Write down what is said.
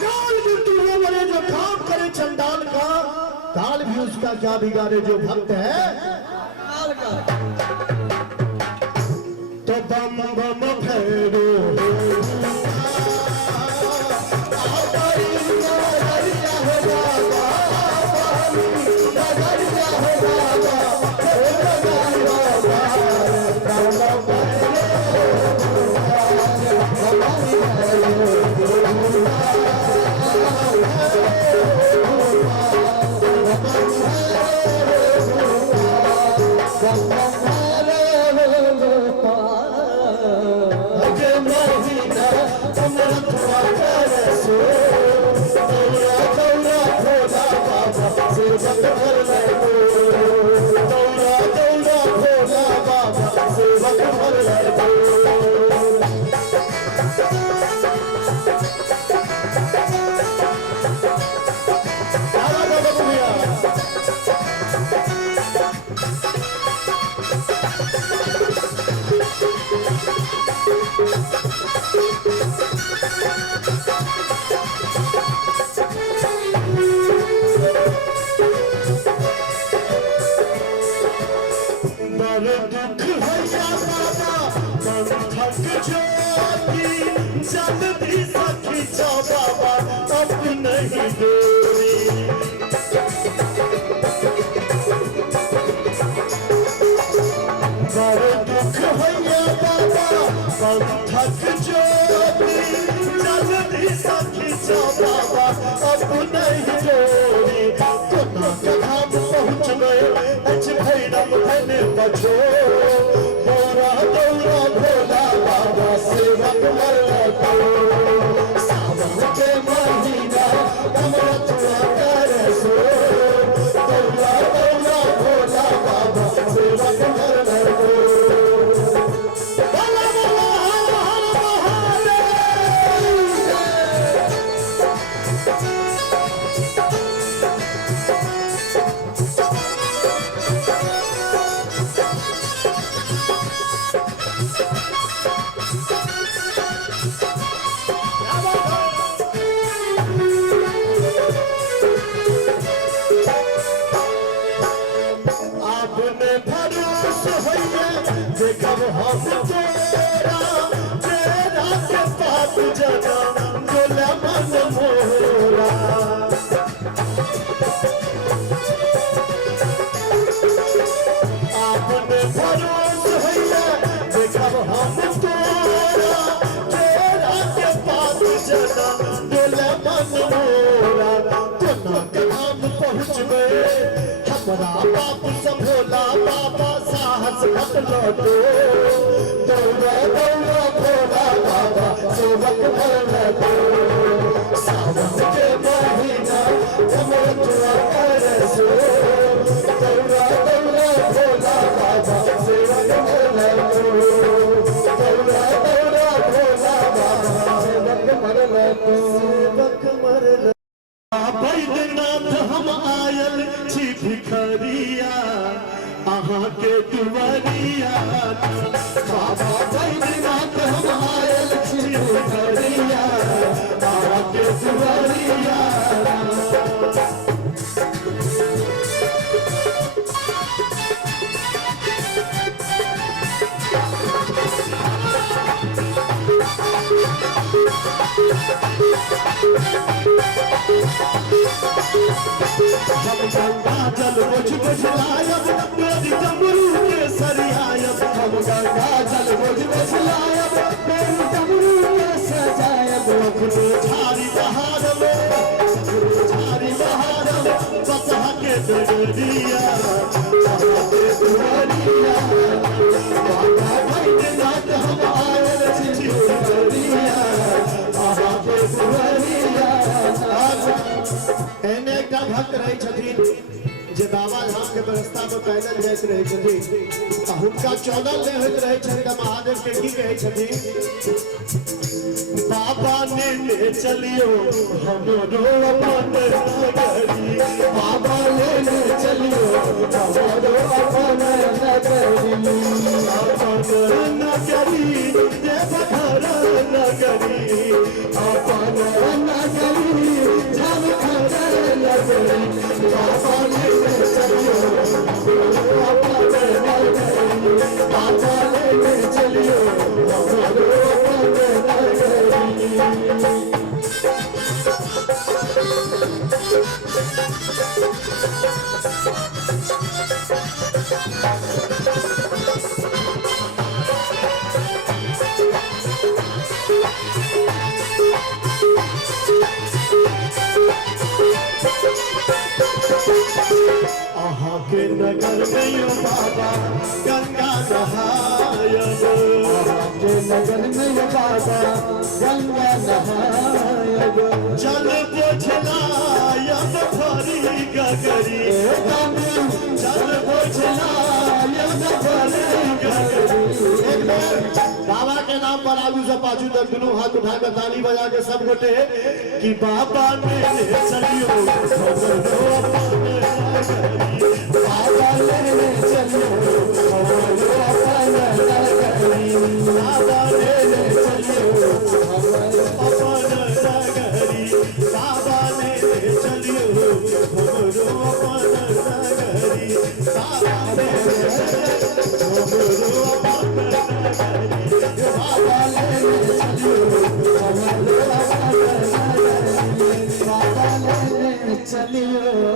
अकाल मृत्यु हो मरे जो काम करे चंडाल का, काल भी उसका क्या बिगाड़े जो भक्त है काल का। तो बम बम भैरो बाप सब भोला बाबा साहस मत लौटो, दौड़ा दौड़ा भोला बाबा सेवक भर लौटो। सावन के महीना तुआ कर सो, दौड़ा दौड़ा भोला बाबा सेवक भर लौटो, दौड़ा दौड़ा भोला बाबा सेवक भर लौटो, सेवक भर लौटो। बैद्यनाथ हम आयल छी भिखरिया अहाँ के दुआरिया, बाबा बैद्यनाथ हम आयल छी भिखरिया अहाँ के दुआरिया। हम गंगा जल बोझ बोझ लायब मेरी डमरू के सरियायब, हम गंगा जल बोझ बोझ लायब मेरी डमरू के सजायब। अखनो झारी बहार में झारी बहार में बसहा के डगरिया बसहा के दुआरिया, बाबा बैद्यनाथ हम आयल छी भिखरिया अहाँ के दुआरिया। एने एक भक्त रहे छथिन जे बाबा धाम के व्यवस्था में पैदल जाइत रहे छथिन, हुनका चौदल ले होइत रहे छथिन त महादेव के की कहे छथिन, बाबा ने ले चलियो हमरो अपन नगरी, बाबा ले चलियो हमरो अपन नगरी, अपन नगरी देवघर नगरी, अपन नगरी वहाँ के नगर में यो बाबा गंगा नहायब, वहाँ के नगर में यो बाबा गंगा नहायब, जल बोझलायब भरी गगरी, जल बोझलायब भरी गगरी। एक बार बाबा के नाम पर आगू से पाछू तक दोनों हाथ उठा कर ताली बजा के सब गोटे कि बाबा ने चलियो हमरो अपन नगरी, बाबा ले चलो हमरो अपन नगरी, बाबा ने चलो हमरो अपन नगरी, बाबा ने चलियो हमरो अपन नगरी, बाबा ने हमरो अपन नगरी, बाबा ले चलो हमरो अपन नगरी, बाबा ले चलो